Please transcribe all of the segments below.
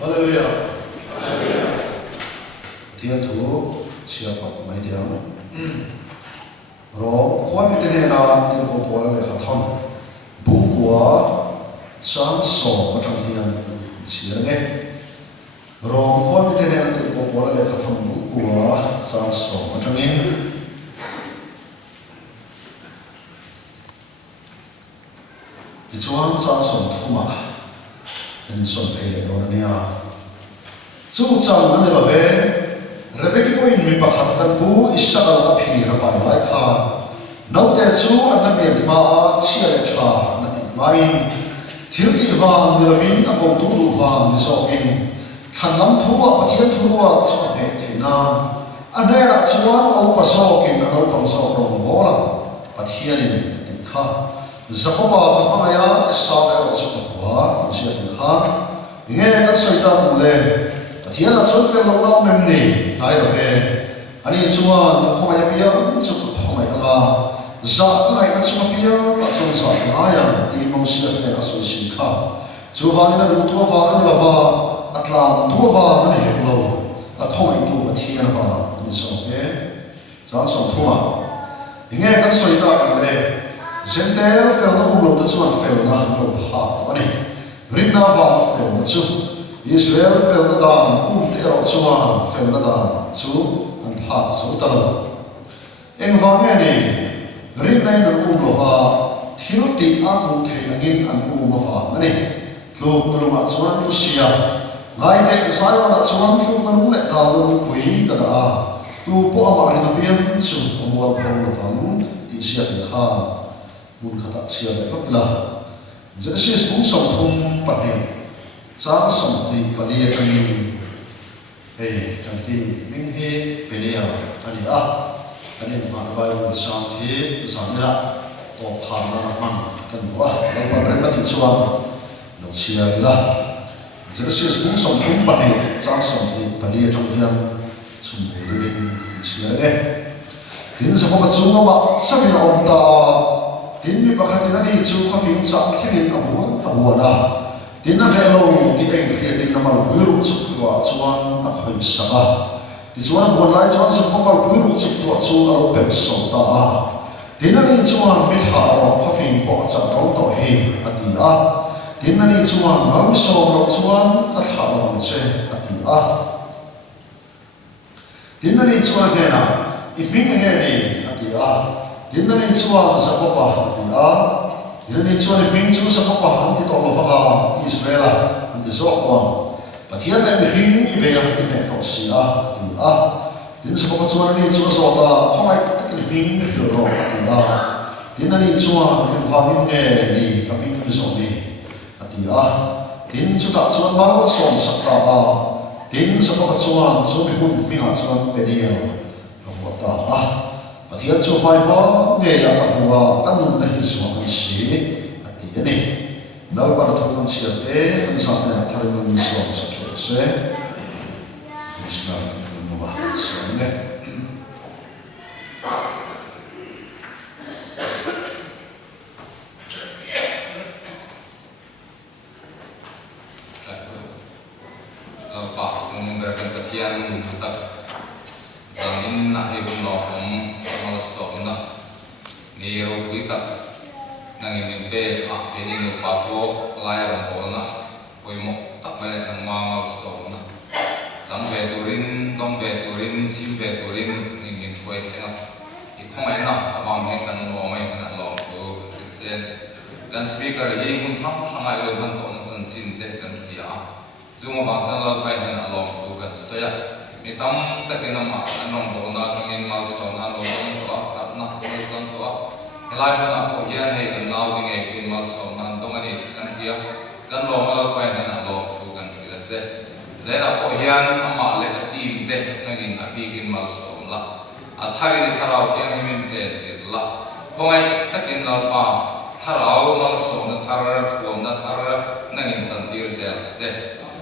할렐루야. 디아투 시아파 마이디앙 로 코아미테네나 딜고 보알레 카톤 붕구와 짱소 마탕디안 시르네 로 코아미테네나 딜고 보알레 카톤 붕구와 짱소 마탕인 디chuan 짱소 투마 인선 베이로니아 주장 안에가 왜 레베키 보인 미박한 부 이샤가 피리라 바이라이카 너때 주 안나비에 마 치에차 나티 마인 딜디방 늘빈 아고 두두방 미소긴 칸람 투와 바티엔 투와 차페 테나 아네라 주안 오빠소긴 아노방소로 모라 바티엔인 딘카 자코바 카파야 사베로 수고와 이시아딘카 이게 낙서이다 물레 디아나 설때 로나 멤니 나이로게 아니 주와 코마야 비야 주 코마야가 자카가 이거 비야 맞선사 아야 디몽시에 나서신카 주하니나 루토바 아니라바 아틀라 투바 아니 해로 코마이도 디아나바 니소게 자선 투마 이게 낙서이다 물레 젠데르 페르나 울로도 주만 페르나 로파 아니 린나바 페르나 주 Israel fel na dan tero chuan fel na dan chu an pha so ta engwang ni rin nai na lova thil ti a hu the angin an ma fa ani tluk tulunga chuan thu sia ngai ne sayo na chuan thu na le da lu pui ka da tu po ama ni na pian chu amwa pha na fang ti sia kha mun khata sia le la Genesis bung som thum pa ni sáng sống thì có đi ăn hey chẳng thì mình he về đây anh em mà bài một sáng thì sáng ra có tham gia mang cần quá đâu có rất là thích xoan nó chia là rất là cũng sống cũng bận hết sáng sống thì có đi trong gian chung với mình chia đấy đến sau một chút nó mà sau khi ông ta đến bị bắt thì nó đi chú có phim sáng khi đến ông phải buồn tin na hello ti eng creating namal buiru chukwa chuan a khoi sanga ti chuan bon lai chuan so namal buiru chukwa chu alo pek so ta tin na ni chuan mi tha ro khofin po cha ro to he ati tin na ni chuan mam so ro chuan ka tha ro che ati tin na ni chuan he na I ming he ni ati tin na ni chuan sa ko pa ati ini cuman pintu sekolah hanti tolong fakah Israel hanti sokong, patihan yang mihing ibeyah ini tosia din sekolah cuman ini cuman soda komai tak ini mihing hero din ini cuman infamine ni kaping bisoni din sudah cuman malu som sakta din sekolah cuman sumi pun mingat cuman pedia kawata Patihan supaya ne ya kahua tanun nahi suami si ati ini nal pada tuhan siate ansatnya tarinun suami sakse Islam menubah suami Pak semungkin patihan tetap zamin nak ibu nokom malsona ni kita nangin be ini nupapo layar bona koi mo tak mere nang malsona sambe turin dombe turin simbe turin ingin koi kena ikhomai na abang kan omai kan lo tu sen dan speaker ini pun tham ai man ton san sin te kan dia zumo bangsan lo pai kan lo tu kan saya mitam takinama anong bona tangin malsona lo to atna zam to helai na ko hian he kan lau ding e kin malsona dongani kan dia kan lo mal pai na lo tu kan ila je zera ko hian ama le ati te nagin ati kin malsona athari tharau tiang himin se la khoi takin lo pa tharau malsona thar tuam na thar nagin santir je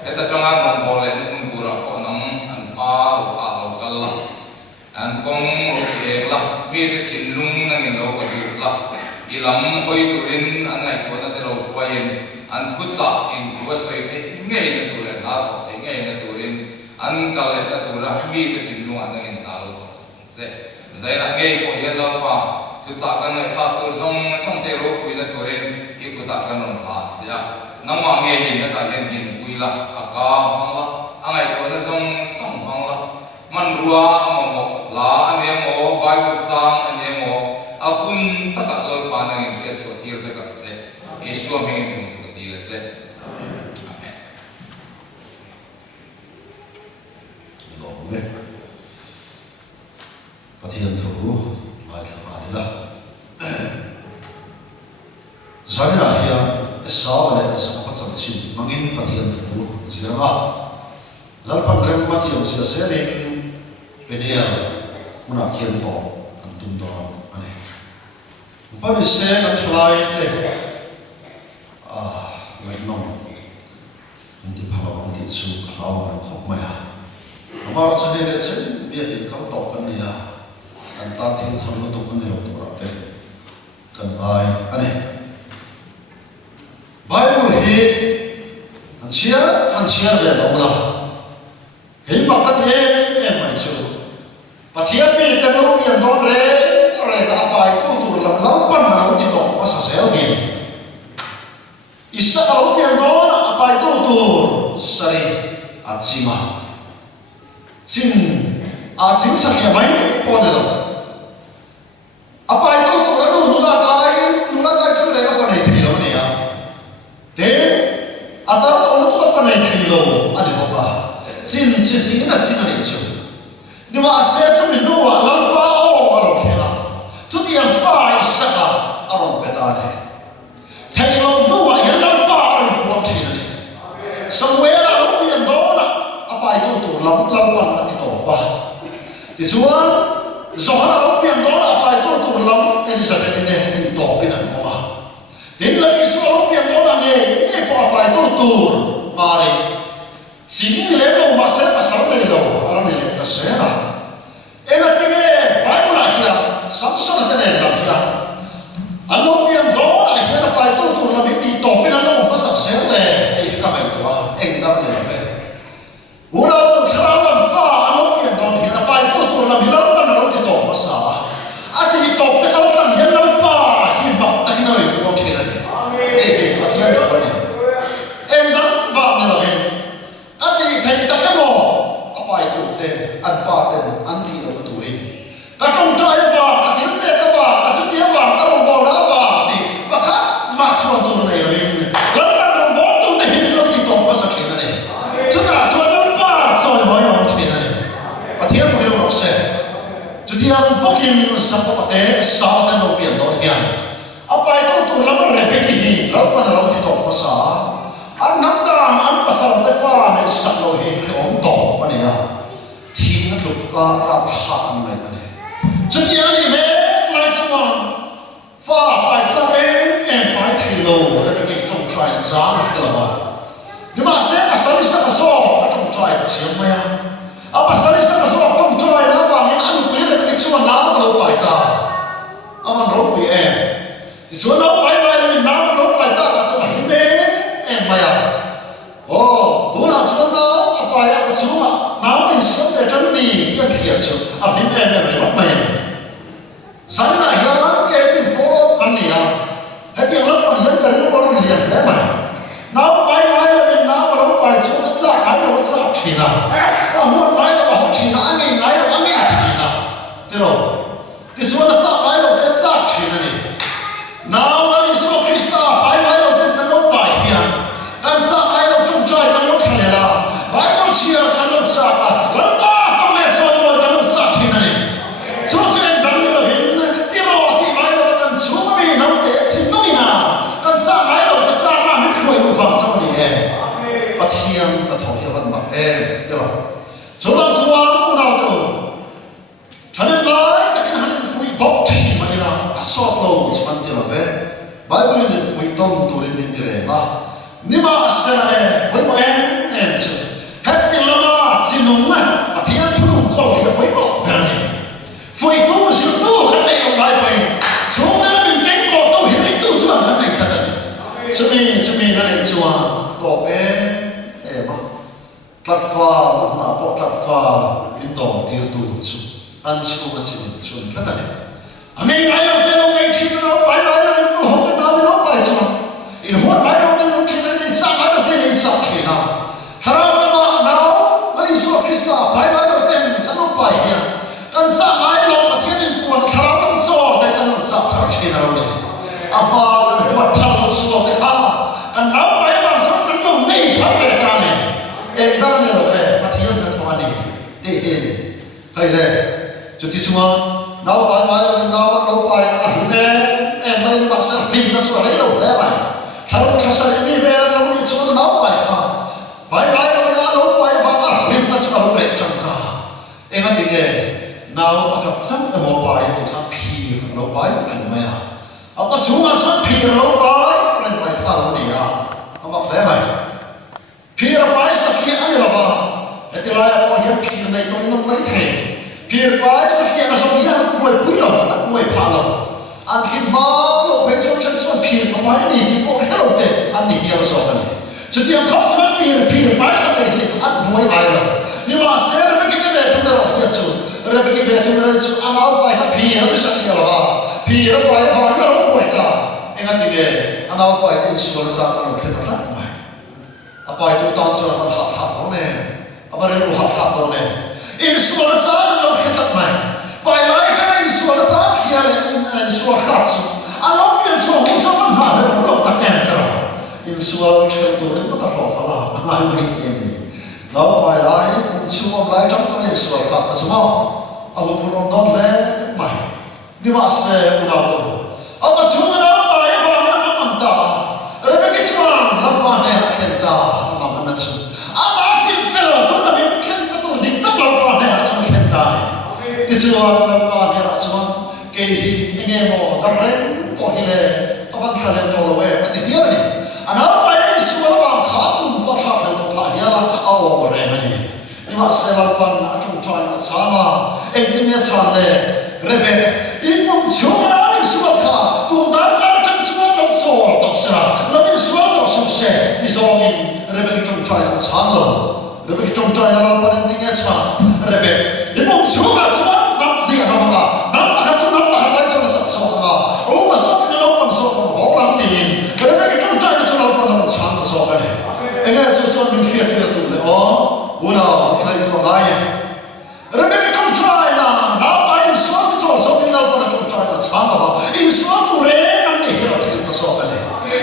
eta tonga mon bole un pura ko nam alo kalla an kong ke la bi thin lung nang lo ka la ilam hoi turin an nai ko na ro kwain an phut sa in wa sai te ngai na tu le na ko te ngai na tu rin an ka le na tu ra mi te tin lu an ngai na lo to se zai na ngai ko yan lo pa tu sa kan ngai kha tu song te ro pui na tu rin I ku ta kan on la sia nang ma ngai ni na ta yan tin pui la aka hang la angai ko na song hang la man ruwa amamo la ane mo Bible sang ane mo akun taka lol pa na ngai so tir te ka se Yesu aming chung chung di le se amen lo nge pathian thu mai thla ni la zana hiya saw le sa pa chang chin mangin pathian thu ziranga lalpan rem pathian sia se ne penial una kian to antum do ane pa se kan thlai te like no hindi pa ba hindi su kalaw ng khop maya amara sa nila sa biya ikal to kan niya ang tating thalo to kan niya to rate kan ay ane Bible hi ang siya le la hey makat he mai chu pathia pi ta no pi don re ta pai tu tu lam lam pan na ti to sa sel ni Isa kalau pian don apa itu tuh sari acima, acing sakya main pondelo. Apa itu tuh lalu nunggak lain kan mereka kan itu di dalam ya. Deh, atau tuh itu kan itu di dalam ada apa? Ini nak cina itu. Ni masa tu minua lampa orang kira. Tu dia fai saka orang betade. Thailand nuwa yalan pa ang puwaksin ni. Somewhere ang upiyan doon apa itu tu lam atito pa. Isuan zohar ang upiyan doon apa itu tu lam Elizabeth ni ito pinan mo ma. Din lagi isu ang upiyan doon ni po apa itu tu mari. Sing nilelo masa pasal nilelo alam nileta sera. Ena tige Bible ahia Samson atene lahia. Ano pian doon ahia pa itu tu lam ito pinan mo pasal sera eh kamay to engdam nila. Ulang kerawan fa ano pian doon ahia pa itu tu lam hilang pa na ito masa. At ito tekal lang hilang pa hibak takin rin po kaya ni. At yan pa ni. Engdam fa nila rin. At ito mo apa itu te anpaten anti na tutuin. Katong tayo ba katin beta ba kasuti ba karong bola ba di baka matsuan to na yun. Laban ng boto na hinilog dito pa sa kina ni. Tsaka suwan pa sa mo yung kina ni. At yan po yung rokse. Jadi ang bukin sa kapate sa atin ng piano niyan. Apa itu to laban repeki laban na dito pa sa ang namdam ang pasal tefa na isaklohin kong to paniya. Tina lupa raphaan may ani. Jadi ani me langsung fa pai sa pai thilo repeki tong try na sa kalaba. Di ba sa asal sa kaso tong try siya maya. Apa sa sa kaso tong try na ba min ano ko repeki suwan na lo pai ta. Aman ro ko Di suwan na pai min na lo pai ta sa hime maya. Oh, bulan sunnah apa ya semua. Nama Islam dan ni yang dia cakap. Abdi memang main. Saya nak yang kami follow kan ya. Hati yang lepas yang terlalu orang lihat memang. Nama mai nama orang pai cuma sah, ayo sah Cina. Ahmad ayo Cina, angin Cina. Terus, di sana sah ayo sah Cina ni. Nama Islam Kristen ayo terlalu baik ya. Dan sa ayaw itong try kanong kanila. Ayaw siya kanong saka. Wala pangit sa mga kanong saki na ni. So siya ang nila rin. Tiro, di ayaw ang sumami ng sinumi na. Dan sa ayaw, dan sa namin ko yung fang sa kanila. Patiyang katohyawan ba? Tiro. So lang suwang muna ito. Tanin lai, takin hanin fui bokti manila. Asok lo, isman tiro. Bible rin fui tong turin ni tirema. Nima asal boy boy answer. Hati lama sinung mah, patian tulung kol ya boy boy berani. Foi tu situ kami yang boy boy. Semua min keng kol tu hidup tu cuan kami kata ni. Semi nane cuan, to 한 치고 같이 좀 했다네. 아멘. 아이로 때로 내 치고 바이바이로 또 혼자 나를 빠지마. 이 혼자 바이로 때로 치는 이 싸가지고 되는 이 싸키나. 하나님과 나오 예수 그리스도 바이바이로 때는 간호 빠이야. 간 싸가지고 어떻게는 뭐 하나님 써 대단한 싸가지고 나오네. 아빠는 뭐 타고 써 대가. 간 나오 바이바이로 손들고 내 밥에 가네. 엔다네로 왜 마티언을 통하니. 대대네. 하이래. Jadi cuma nấu bài nấu bài anh em đây mà sao tìm nó xuống đấy đâu đấy mày thằng nó sao đi về nó đi xuống nấu bài cả bài nó nấu bài và tìm nó xuống đấy chẳng cả em ăn gì nấu mà thật sẵn cái món bài của thằng phi nấu bài mình mày à ông có xuống ăn sẵn phi nấu bài mình mày phải làm gì à ông bảo đấy mày phi nấu bài sao kia anh làm à thì lại có hiện phi này tôi nó mấy thèm Pir pai sakya na sobiya na buai puilo na buai phalo an khi malo pe so chen so pir ka mai ni di ko hello te an ni dia so kan chiti an khop so pir pai sakya ni an buai ai lo ni ma se re ke ke tu ro ya chu re ke ke tu ro chu an au pai ka pir ni sakya lo ba pir pai ha na ro buai ka enga ti ke an au pai te so ro cha na ke ta ta mai apa itu tan so ha ha ho ne apa re lu ha ha to ne in suara cara lo ketat mai, baiklah kita in suara cara dia in suara khas, alam yang suara zaman hari lo tak entera, in suara keturunan lo tak hafal, mai ini, lo baiklah in suara baik contoh in suara khas semua, aku pun non le mai, di masa udah tu, aku cuma baik orang mantap, mereka cuma lepas ni kita apa mana tu, apa sih fellow tu nabi Itu orang apa ni rasa ke ini mo keren pohile apa kalian tahu lepas mati dia ni anak apa isu orang kau buat apa lepas dia lah awak orang ni ini masa lepas aku tuan sama intinya sama rebe ini cuma isu apa tu dah kan semua orang soal tak sah lebih soal tak sukses di zona rebe kita tuan sama rebe kita tuan lepas intinya sama rebe ini cuma dia nama akan semua hal yang sama. Oh masa ini orang sama orang tin. Kerana kita mencari semua orang sama sama ni. Enggak sesuatu yang kita tu le. Oh, guna ini itu lain. Kerana kita mencari apa yang suatu ini orang kita mencari sama. Ini suatu renang ni kita sama ni.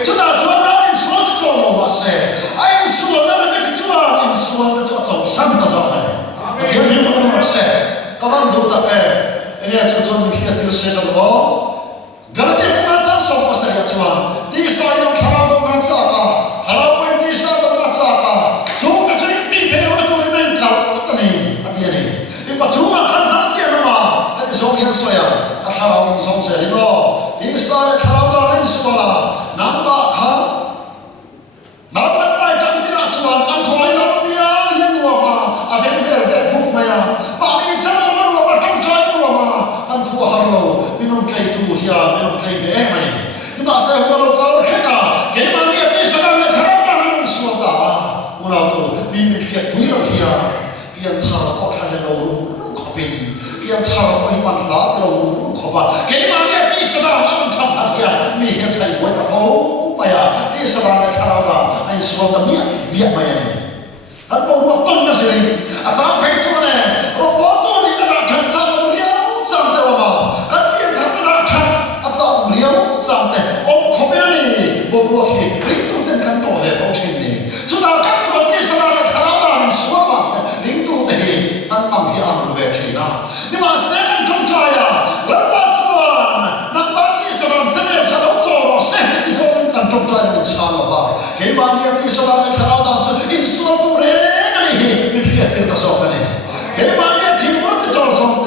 Sudah suatu yang suatu masa. Ini suatu yang kita suatu sama sama ni. Kita ni orang masa. Kawan tu tak ini sesuatu yang kita sedang Galati mengajar sopa saya cuma di saya kalau mengajar harap di saya mengajar suka cerita dia itu mental tu ni hati ni itu cuma kan dia nama hati soalnya saya harap saya itu di saya kalau dari sekolah nampak kan nampak macam tidak cuma kan kau ini dia yang apa ada yang fuk maya pani sama harlo minum kai tu hia minum kai be mani ni masa harlo kau hena ke mani ati sedang tharap ni suata ura tu bimbing ke buiro hia pian thar ko thale lo khopin pian thar ko himan la lo khopa ke mani ati sedang thap hia mi he sai wa ta fo maya ni sedang tharap da ai suata ni biak maya ni an bo ro ton na sini asam kai suane ro bo to ni na kan sa sampai apa? Kan dia kata nak asal beliau sampai. Oh, kopian ni, bawa ke, itu dengan toh function ni. Sudah kan seperti sekarang kerana ni semua itu deh, nampak dia ambil China. Ni masa kan caya, lepas sekarang, nampak dia sekarang sebenarnya kalau soal seh, itu kan caya ni salah. Kemana dia sekarang kerana ini suatu rena ni, dia tidak sopan ni. Kemana dia timur tu soal sampai.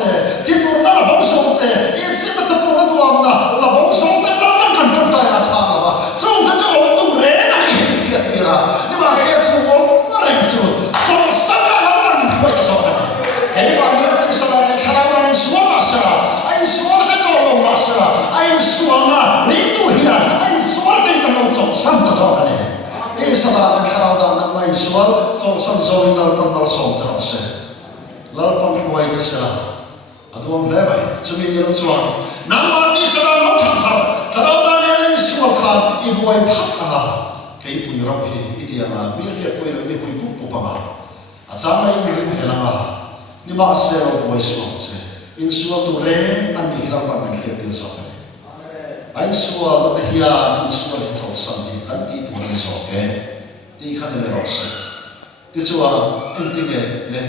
Salah kalau dah nak main soal, soal soal ini lalu pandang soal terasa, lalu pandang kuai sesalah. Aduang lebai, cumi ni lusuan. Nama di sana lo tangkap, terlalu banyak suakan ibu ay patanga. Kay ibu yurapi, ini yang mirip kue lebih kue pupu pama. Asal ini mirip dengan ni masih lo kue suam se. Insual tu re, andi hilang pamen kita tiada. Ay sual tu hiya, insual itu sami, andi itu orang soke. Di kana le rose. Di sual intinya le.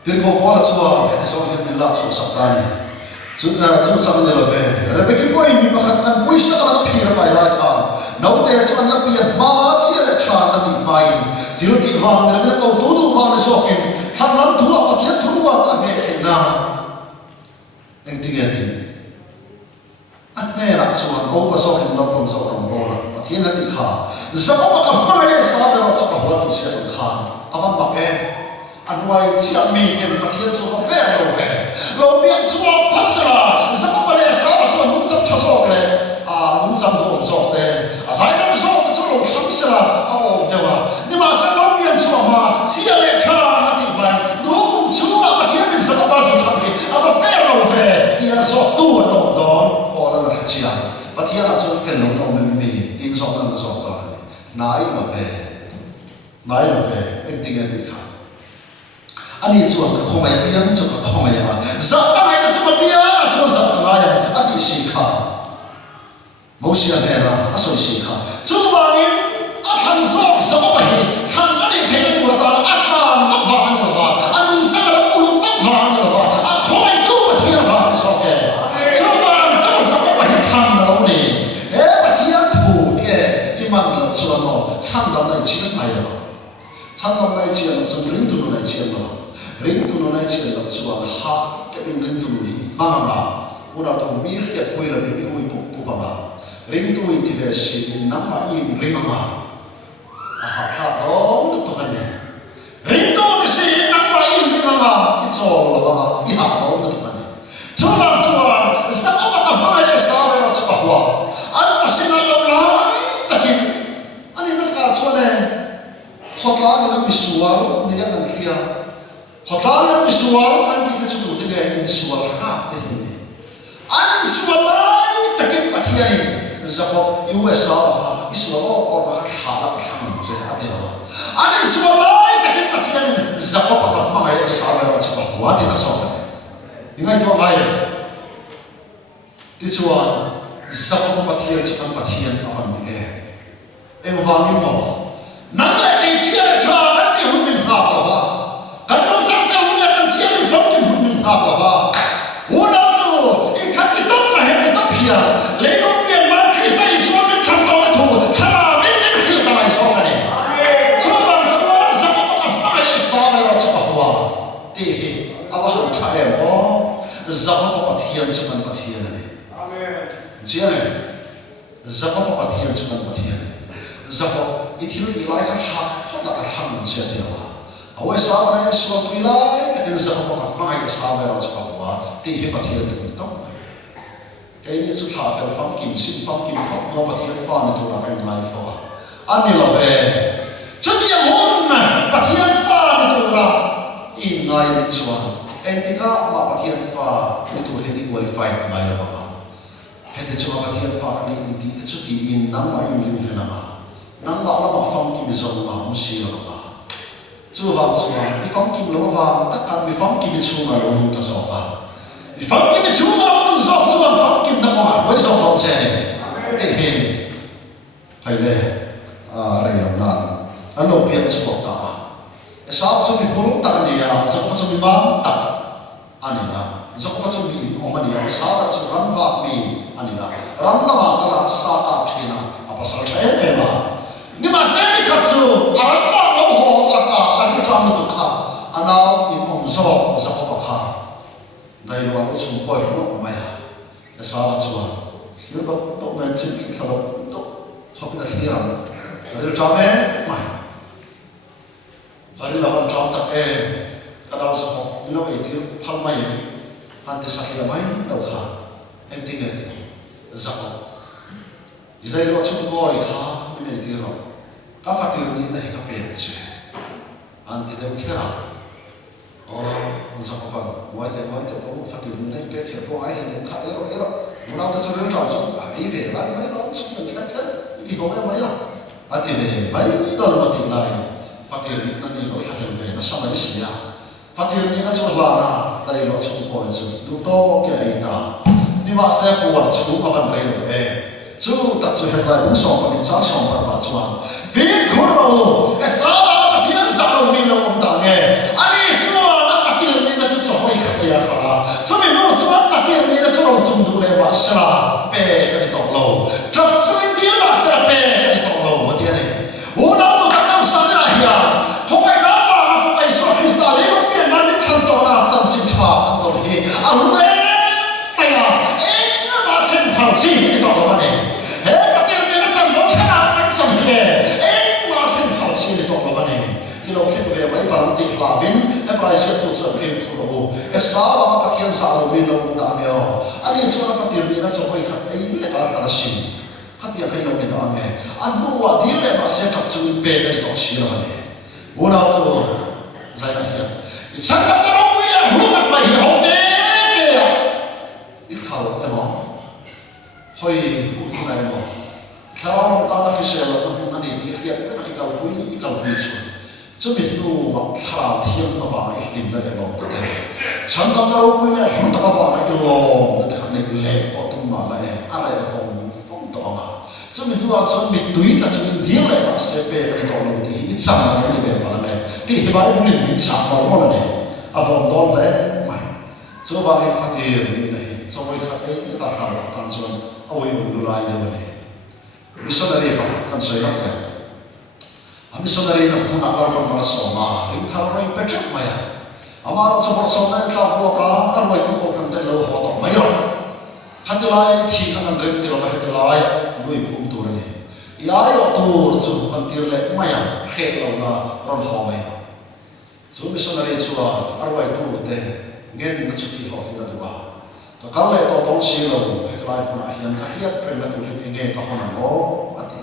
Di ko kuala sual, itu soal yang bila sual sabdani. Sudah susah menjelajah. Rebeki boy ni makatan boy sa kana pira pai lai kha. Nau te suan na pia mas ya cha na di pai. Tiro di hang na ko tu hang sokin. Than lam thua pathian thua ta ne na. Eng tinga ti. Anne ra suan o pa sokin lam pom so ram bola. Pathian na di kha. Zaba ka pa ya sa da sa ka wa ti sia kha. Awan ba ke. Anway siya mikin pathian so ka fair lo he. Lo bian suwa pasara. Zaba ba le sa so nung sa chasok le. Nung sa nung sok le. Sai nung sok so lo changsara. Oh dewa. Ni ma sa lo bian suwa ma siya le kha na di ba. Nung suwa pathian ni zaba ba so champi. Aba fair lo he. Dia so tu lo don. Ola na khachiya. Pathian la so ken lo no membi. Tin sok na sok ta. Nai lo he. Nai lo he. Enting di kha. Ani chuan ka khomai piang chu ka khomai ma za ta mai na chu pia chu za ta ya ati shi kha mo sia ne la a so shi kha chu ba ni a than so so ba hi than ani the ni ta a ta ma ba ni ba an sa la u lu ba ni ba a khomai tu ba thi ba so ke chu ba so so ba hi than lo ni e ba thi ya thu ye i man lo chuan no chan lam nai chi mai lo chan lam nai chi lo chu ring tu nai chi lo ring tu nai chi lo chuan ha ke ring tu ni mama una to mir ke poi la bi ui pu pa ba ring tu i ti be shi na ma i ring ma a ha kha do to kan ne ring tu de shi na ma i ring ma i cho lo ba i ha do to kan ne chu ba chuan sa ba ka ma ye sa le ro chu wa an ma sin lo lai ta ki ani na ka chuan ne hotla ni mi suwa ni ya na ria Hotel ni suara kan kita sebut dengan suara kah ini. An suara itu patian sebab USA Israel orang halal sama saja ada. An suara itu patian sebab apa makai Israel sebab buat tidak sama. Ingat itu apa? Dicuan sebab patian sebab patian apa ni? Wangi mo. Nala Asia cakap dia hukum apa? Kalau sampai orang yang jadi hukum apa? Orang tu ikat itu perhati tapi ya, lepas dia makin saya suami contoh itu, cara ini kita tak isokan ni. Sebab sebab apa yang saya sebab apa? Di awal saya sebab patian sebab patian ni. Jangan sebab patian sebab patian. Sebab itu nilai hak nak ham siapa? Awak sahaja yang suatu nilai, kita sebab apa yang sahaja yang sebab apa, tiada patian tu tahu. Kayaknya sudah ada faham kim, sim faham kim, kau patian faham itu nak nilai faham. Ani lawe, jadi yang mana patian faham itu lah, ingai dicuan. Entika mak patian faham itu hendak qualified nilai apa? Hendak cuba patian faham ini tidak cuti in nama ini nama, nama lama faham kim bisa nama mesti nama. Tuhan semua, ifam kim lova, takkan ifam kim cuma lorong tersopa. Ifam kim cuma lorong tersopa, ifam kim nak orang voice of God ni. Hai le, reyang nan, anu pian sebab tak. Esok sumi burung tak dia, esok sumi bang tak, ania. Esok sumi oman dia, esok sumi ramfak mi, ania. Ramla matala saka cina, apa sahaja memang. Ni masa ni katsu, ramla loho laka. Kamu tu kah, anak imam zor zakop kah, dari luar tu boy lu maya, salah semua. Sebab tu macam sebab tu tapi nak siram, dari jamai maya. Dari lawan jam tak kadang sebab ino itu hal maya, nanti sakit maya tahu kah, tinggal zakop. Dari luar tu boy kah, ini dia orang. Kafir ni dah kapian sih. Anti dem kira, sao các bạn ngoài thế có một phát triển này cái chuyện của ai thì những cái đó nào ta cho nên là chúng ai về là mấy nó chỉ những cái khác thì có mấy là thì này mấy đó là một chuyện này phát triển nó đi nó phát triển về nó sao mấy gì à phát triển như nó cho là đây nó chung coi chứ đúng to cái này ta nhưng mà sẽ buồn chứ đúng mà phần này được chú ta chú hiện lại cũng sống và mình chắc sống và bảo chuan vì khổ đâu cái sao mà thiên sao mình đâu ông ta nghe anh ấy chú nó phát triển nên nó chú cho hơi khát ya khá chú mình nói chú nó phát triển nên nó chú lòng chung đủ để bảo sao bé cái đi tông lâu chấp chú mình tiếng bảo sao bé cái đi tông lâu mà thế này u đâu tụi ta đâu sao này à không phải đó mà không phải sao Christ lấy nó biến nó đến thành tông nào chân chính thà anh đâu đi anh ấy này à mà thành thằng gì đi tông lâu này phát triển nên nó chẳng có khả năng phát triển cái mà thành thằng gì đi tông lâu nàyที่เราคิดว่าไม่ปานติลาวินให้ปลายเสียตัวส่วนฟิล์มคุณโอ้เอสาวมาพัฒนาสาววินเราดามเอออันนี้ส่วนพัฒนาเนี่ยน่าจะค่อยขัดไอ้เรื่องการชิมพัฒนาให้เราไม่ดามเออันนู้นว่าดีเลยมาเสียกับจุดเปย์กันต้องเชื่อมันเนี่ยวันนั้นตัวใจกันเนี่ยฉันก็ต้องวิ่งรู้นักไม่เห็นห้องเด็กเนี่ยอีกข่าวไอ้หมอค่อยพูดที่ไหนหมอถ้าเราลองตามนักเสียเราต้องนั่นนี่ที่เรียกเป็นอีกข่าวคุยอีกข่าวคุยส่วนจะมีรูปทาเทียมมาว่าไอ้ดินนั่นเองฉันตอนนั้นเราคุยเนี่ยผมต้องมาว่าไอ้ลมนั่นแต่ขันในเล็บก็ต้องมาเลยอะไรก็ฟงต่อมาจะมีตัวฉันมีตุยแต่จะมีดีเลยว่าเสพไปในตอนนั้นที่อีจังเลยนี่เป็นอะไรที่เห็นว่ามันมีฉากเราหมดเลยอาผมโดนเลยไม่จะว่าในขัดเดียวนี่เลยจะว่าขัดเองราคาการส่วนเอาไว้ดูรายเดียวเลยมิสเตอร์เรียกกันสวยมากเลยอันนี้ส่วนใหญ่เราพูดนักการเมืองสองมาเรื่องทางเราเป็นจุดไม่อามาเราจะบอกส่วนนั้นเราบอกว่าอันไว้ทุกคนแต่เราหัวต่อไม่หรอกฮัตติลายที่ขนาดเรื่องที่เราฮัตติลายด้วยภูมิตัวนี้ยายตัวจุดมันที่เล็กไม่อะเข่เราละร้อนหอมไหมส่วนมิสเตอร์ชัวอันไว้ตัวเต้เงินมันจะที่หอที่เราดูว่าแต่การเล่ตัวต้องเชื่อเราฮัตติลายคนอาหินข้าเรียกเป็นตัวนี้เองก็คนนั้นโอ้อันนี้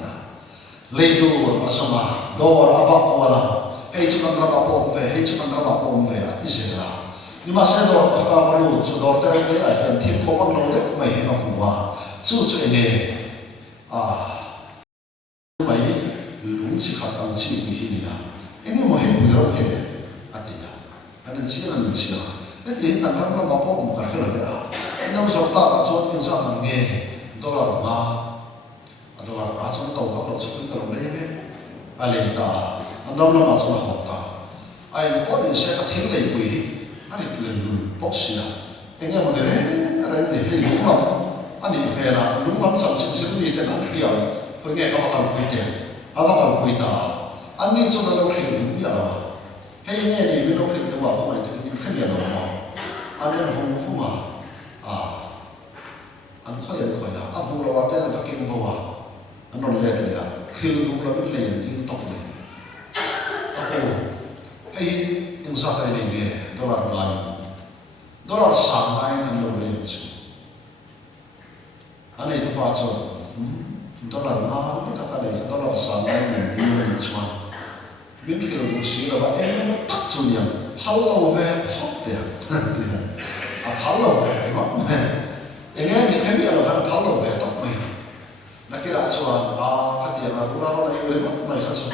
เลยตัวมาสมาดอร์อาฟักวาระให้ชุนันระบาปมเวให้ชุนันระบาปมเวอติเสระนี่มาเสดอร์ข้ามาลูชุดอร์เตอร์เรียกทีมขบังเราเล็กไม่เห็นหัวจู่ๆเนี่ยไม่ลุงชิขัดอันชิมีหินี่นะเอ็งไม่เห็นบุญเราแค่ไหนอันนี้นะอันนั้นชินั่นชินะแต่ที่นั่นเราระบาปมกันแค่ไหนอ่ะนั่นสมตาตัดส่วนอินทรีย์มันเงี้ยดอลลาร์มาดอลลาร์อาจจะต้องกับเราจะเป็นกันเลยไหมอะไรตาอันนั้นเรามาจะมาหอบตาไอ้พวกนี้เสียกับทิ้งเลยปุยอันนี้เป็นลุงปกเสียเองมันเนี่ยอะไรเนี่ยให้ลุงลำอันนี้เป็นละลุงลำสั่งสิ่งนี้แต่นั้นเรียบเพื่อไงเขาบอกเอาปุยเดียวเอาบอกเอาปุยตาอันนี้ส่วนเราเรียนลุงอย่างละให้เนี่ยนี่เราเรียนตัวว่าเขาไม่ถึงนี่แค่เรียนเราอันนี้เราฟูมาอันเขาอย่างเขาอย่างอันดูเราว่าแต่เราเก่งกว่าอันนั้นเรียนเลยอ่ะคือดูเราเป็นเรียนที่ตกเลยตกโอ้ไอ้อินสัตว์อะไรเนี่ยดอลลาร์ไลน์ดอลลาร์สามไลน์นั่นเราเรียนจู่อันนี้ตัวป้าจู่ดอลลาร์น้อยแต่ก็เลยดอลลาร์สามไลน์นั่นดีเลยจู่ไม่มีเราดูสิเราว่าเอ๊ะมันตัดจู่ยังพัลโลเวพอดเดียวพัลโลเวมั้งเองเนี่ยแค่มีอะไรกันพัลโลเวตกไหมนักกีฬาส่วนขัดเดียวมาบุราเราเนี่ยเลยไม่ขัดส่วน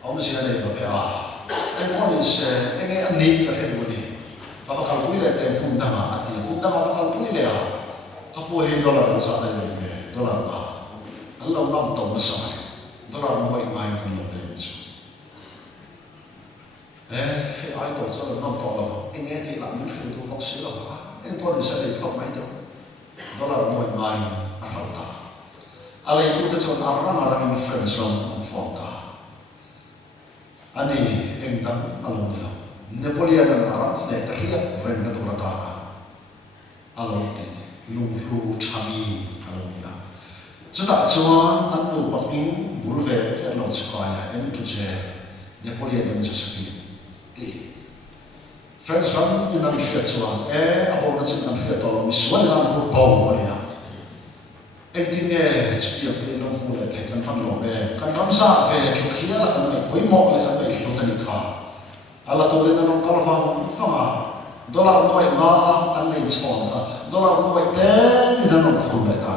เอาไม่ใช่อะไรแบบไอ้พวกนี้เสียเองอันนี้ก็แค่ดูนี่ถ้าเขาคุยเลยแต่พุ่งดำมาที่พุ่งดำมาเขาคุยเลยเขาพูดให้ดอลลาร์สั่งอะไรเนี่ยดอลลาร์ต่างนั่นเรานำตัวมาสั่งดอลลาร์ไม่ไม่คนละเรื่องให้ไอ้ตัวส่วนนำตัวเราเองที่หลังมันคือตัวบอกเสียแล้วเองพวกนี้เสียเลยก็ไม่เดียวดอลลาร์ไม่ไม่อะไรต่างอะไรตัวที่ส่วนอะไรมันเฟรนช์ลงฟองตาอันนี้เองตั้งอารมณ์เดียวเนโปเลียนอารับเนี่ยแต่เรียกเฟรนด์ตัวละตาอารมณ์ดีลุงลูชามีอารมณ์เดียวจุดตัดส่วนอันนู้นปักกิ่งบุลเวฟเฟลสกายเอ็นจุดเจเนโปเลียนจะสกีดีเฟรนด์ฉันยันนั่งเรียนส่วนอาบอกว่าฉันนั่งเรียนตลอดมีส่วนนั้นหัวเบาเลยนะเอ็งที่เนี่ยสกีเป็นน้องผู้เล็กกันฟังลงกันรำซาเฟย์ทุกขี้ละกันไอ้คุยหมอกเลยกันไอ้ตัวนี้ข้าอะไรตัวนี้นั่นเราฟัง quay ngã anh lấy chọn ta dollar quay té thì nó không lại ta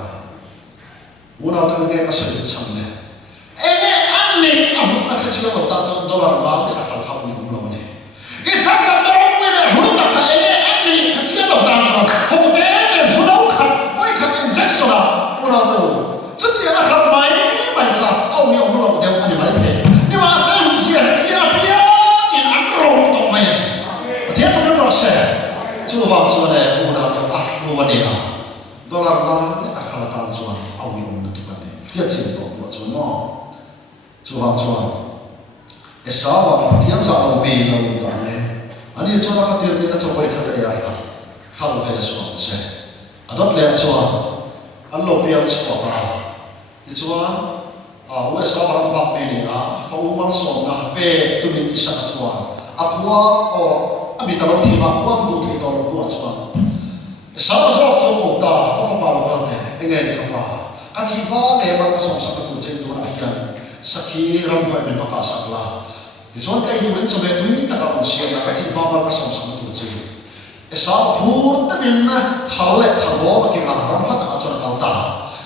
muốn nào tôi nghe cái sự chăm này anh lấy anh cái chuyện đầu ta chọn dollar ngã thì ta không như cũng lâu này cái sáng năm đó quay này muốn đặt anh lấy cái chuyện đầu ta chọn không té thì số đâu khăn quay khăn em rất số nào muốn nào tôi chút tiền là khăn mấy cả ông nhiều muốn làm đều anh mấy thế nhưng mà sao mình chỉ là bia nhìn ăn rồng tụi mày thế không có sẽ chưa vào số này muốn nào tôi mua vấn đề à dollar ngã cái ta khăn tan số ông nhiều muốn tụi mày cái chuyện đó một số nó chưa vào số cái sao mà thiên sao ông bị nó tụi này anh ấy cho nó phát triển nên nó cho quay khăn đây à khăn về số sẽ anh đốt lên số anh lột biển số à thì số 왜 사람 방면이나 서울만 쏘나 배 두민 이상 좋아 아쿠아 아비타로 티마 쿠아 못해 더 좋아지만 사람서 없다 또 바로 가는데 eng에 가봐 아티바 내가 성사가 도체도 아히안 사키 람바면 바카삭라 디존 까이도는 저에 눈이 따가운 시에나 아티바가 성사가 도체 esa purtamin thale thabo ke ngaram hata achon kauta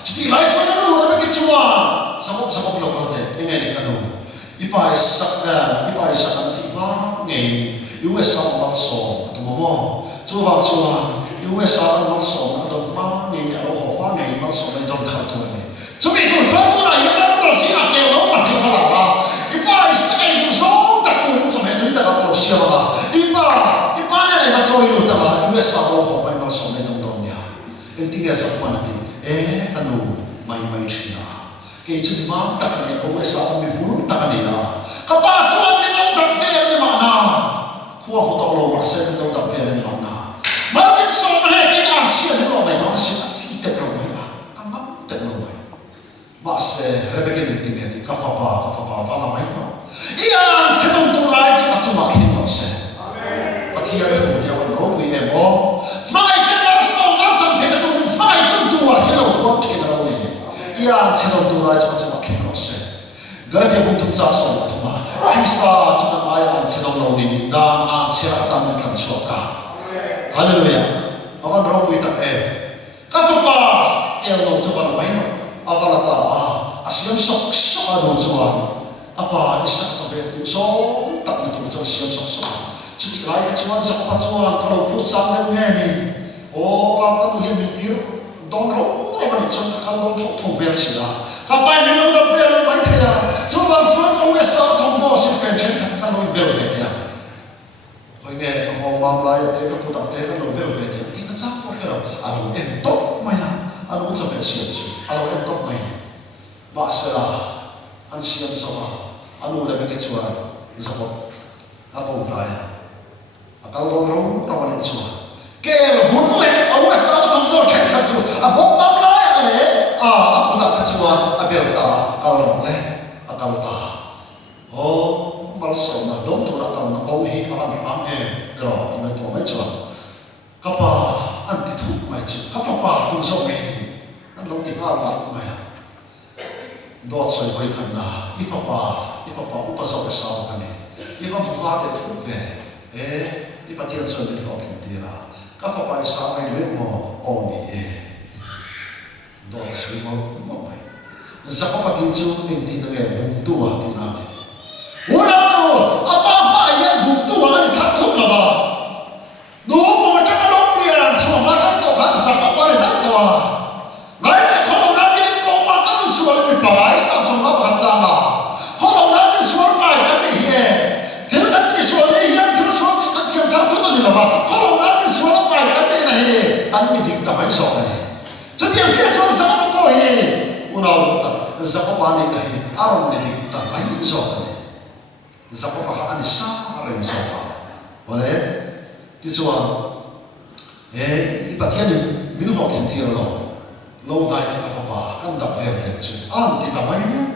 chiti lai sona no ra ke chuan sabok lo kote engai ni kanu ipa isa ti ba nge USA ma so to mo chu ba chuan USA ma so na to ma ni ya ho pa nge ma so na to kha to ni chu mi tu chuan tu na ya na to si a ke no pa ni khala ba ipa isa ke tu so ta tu so me tu ta ka to si ba ipa này mà chơi được ta mà US sao họ phải mà sống lên đông nhà em tin là sắp quan thì ta nụ mày chỉ là cái chuyện mà ta cần phải có sao mình muốn ta cần là các bạn sao mình lâu tập về đi mà na khoa học tàu lâu mà xem lâu tập về đi mà na mà mình sống lên cái làm chuyện đó mày nó sẽ là gì tập lâu mày à ăn mắm tập lâu mày mà sẽ là cái định tình này thì cà phê pha làm mày nó ia sẽ không tu lại cho chúng mà khi nó sẽที่เราถูกยาวันรู้วีเอ็มโอไม่เป็นเราสองนักสังเกตตัวไม่ต้องตัวที่เราวัดเคนเราเนี่ยยาเชื่อตัวเราจะมาสมัครเคนเราเสียกระเทียมทุ่งจักรสองทุ่งมาคริสต์จะทำอะไรเชื่อเราเนี่ยดาเชื่อตั้งแต่ขันชกกันฮาเลลูยาเอาวันรู้วีตั้งก็ฟุบปะเกี่ยวกับจุดวันไหนเอาวันละตาอาศัยสกอดูจุดวันอาป่าอิสระจะเป็นตัวสองตั้งตัวจะเชื่อสกจุดที่ไรก็ชวนสักพักชวนเขาพูดซ้ำแล้วแม่นี่โอ้ก็ต้องเห็นเป็นที่โดนรู้เราไม่ชนเขาโดนทุ่มเบลสิละถ้าไปไม่ลงดับเบลไม่เที่ยชวนวันชวนเขาเวสต์ทุ่มโมสิเป็นเช่นเขาโดนเบลเวียเฮ้ยเนี่ยเขามองลายเด็กก็พูดแต่เขาโดนเบลเวียที่มันซ้ำพวกเราอารมณ์เอ็นตกไหมอ่ะอารมณ์จะเป็นเสียงสิอารมณ์เอ็นตกไหมบ้าเสียละอันเสียงสบายอารมณ์เด็กเป็นชวนสบายอาตัวปลายkalau orang orang itu, kalau pun le, awak selalu tunggu cek kacu, abang bangla le, aku tak tersuan, abang tak, kalau le, kalau tak, oh, balsa na, dom tu nak tahu nak kau hi, alam faham gerah, ini tu macam, kapa, anti tu macam, kapa pa tu so ni, lalu kita apa macam, dot so boleh kena, ipapa, upasok kesal kami, ipapa buat itu ve, di patian so ni lo tira ka fa pai sa mai le mo o ni do si mo mo pai za pa patin chu ning tin nge bum tu wa tin na ora to apa pa ya bum tu wa ni thak thuk la ba no mo ta ka lo pi ran so ma ta to khan sa pa le na to wa ngai ko na ni ko ma ka nu so ni pa ai sa so ma ba sa ma ko na ni so pa ka ni he til ka ti so ni ya til so thằng thằng này là mà có lâu lắm thì số bài cái này này anh mới định là mấy số này cho tiền sẽ số sáu có gì u nào là có bao nhiêu này anh mới định là mấy số này giá có phải anh sao rồi số à vậy đấy thì số ít bát thiên mình học tiền tiền rồi lâu nay ta phải bà căn đập về tiền chứ anh thì làm mấy nhá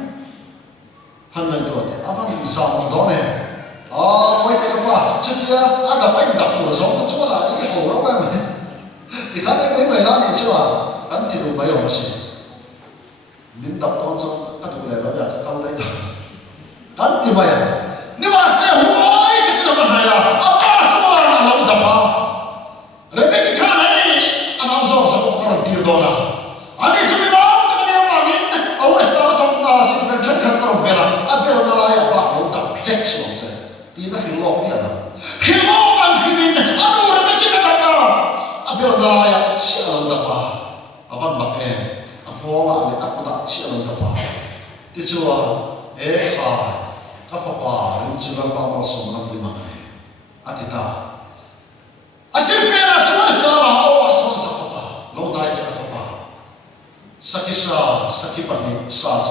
hắn nói thôi anh sao đó này mấy cái mà trước kia anh đập anh đập tủ sống nó chúa là cái hồ đó mà thì khán ấy mấy người đó này chưa anh thì tụi mấy ông gì mình đập to xong anh tụi này nó giờ không thấy đập anh thì mày nhưng mà xe hoài cái nó mà này à ba số là nó đập à khi lọc đi à khi lọc ăn khi mình ăn đồ nó chỉ là đặc à bây giờ là ya chia là đặc à vẫn bạc em phố mà để áp đặt chia là đặc à thì chúa ha các pháp à những chuyện bao bao sống năm đi mà à thì ta à xin phép là chúa sẽ là ô chúa sẽ pháp à lâu nay cái pháp à sakit pani sa